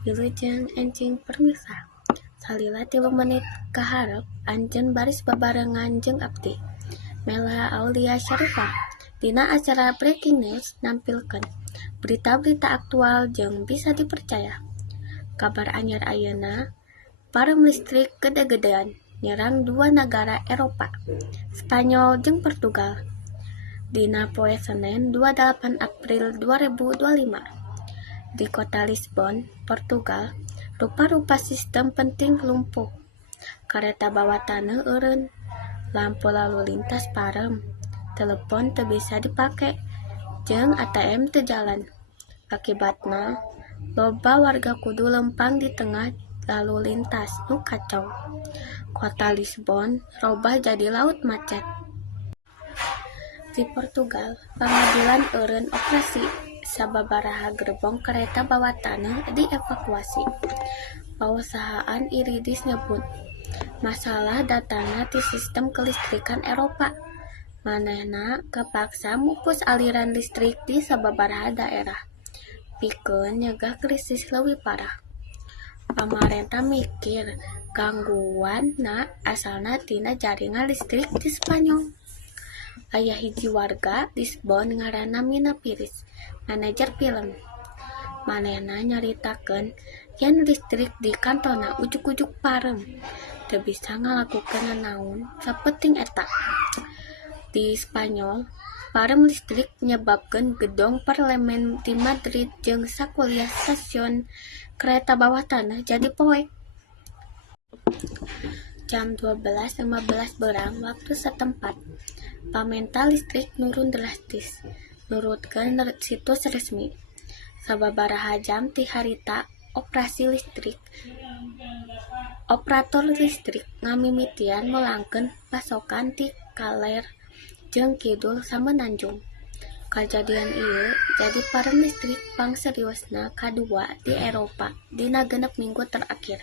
Wilujeng encing permisa. Salila 3 menit kaharep anjeun baris babarengan jeung abdi. Mela Aulia Syarifah dina acara Breaking News nampilkeun berita-berita aktual jeung bisa dipercaya. Kabar anyar ayeuna, parum listrik gede-gedean nyerang 2 negara Eropa, Spanyol jeung Portugal. Dina poe Senen 28 April 2025 di kota Lisbon, Portugal, rupa-rupa sistem penting lumpuh. Kareta bawah tanah eureun, lampu lalu lintas parem, telepon teu bisa dipake, jeung ATM teu jalan. Akibatna, loba warga kudu lempang di tengah lalu lintas nu kacau. Kota Lisbon robah jadi laut macet. Di Portugal, pangadilan eureun operasi sababaraha gerbong kereta bawah tanah dievakuasi. Pausahaan Iridis nyebut, masalah datangna ti sistem kelistrikan Eropa. Manehna kepaksa mupus aliran listrik di sababaraha daerah. Pikeun nyegah krisis leuwih parah. Pamarentah mikir gangguanna asalna tina jaringan listrik di Spanyol. Aya hiji warga Lisbon ngaranna Mina Piris, manajer film. Manehna nyaritakeun yen listrik di kantona ujug-ujug parem, teu bisa ngalakukeun nanaon sapenting eta. Di Spanyol, parem listrik nyebabkeun gedung parlemen di Madrid jeung sakuliah stasiun kereta bawah tanah jadi poek. Jam 12.15 berang waktu setempat, pamenta listrik nurun drastis, nurutkeun situs resmi. Sababaraha jam ti harita operator listrik ngamimitian melangkeun pasokan ti Kaler jeung kidul Samenanjung. Kajadian ieu jadi parem listrik pangseriusna kadua di Eropa dina 6 minggu terakhir.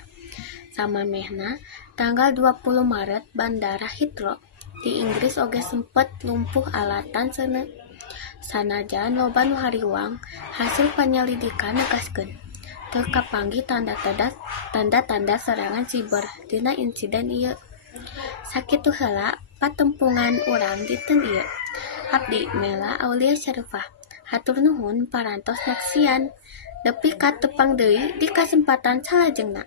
Samamehna tanggal 20 Maret Bandara Heathrow di Inggris oge sempet lumpuh alatan sanajan loba nu hariwang. Hasil panyelidikan negaskeun teu kapanggih tanda-tanda serangan siber dina insiden ieu. Sakitu heula patempungan urang dinten ieu. Abdi Mela Aulia Syarifah, hatur nuhun parantos nyaksian. Nepi ka tepang deui di kasempatan salajengna.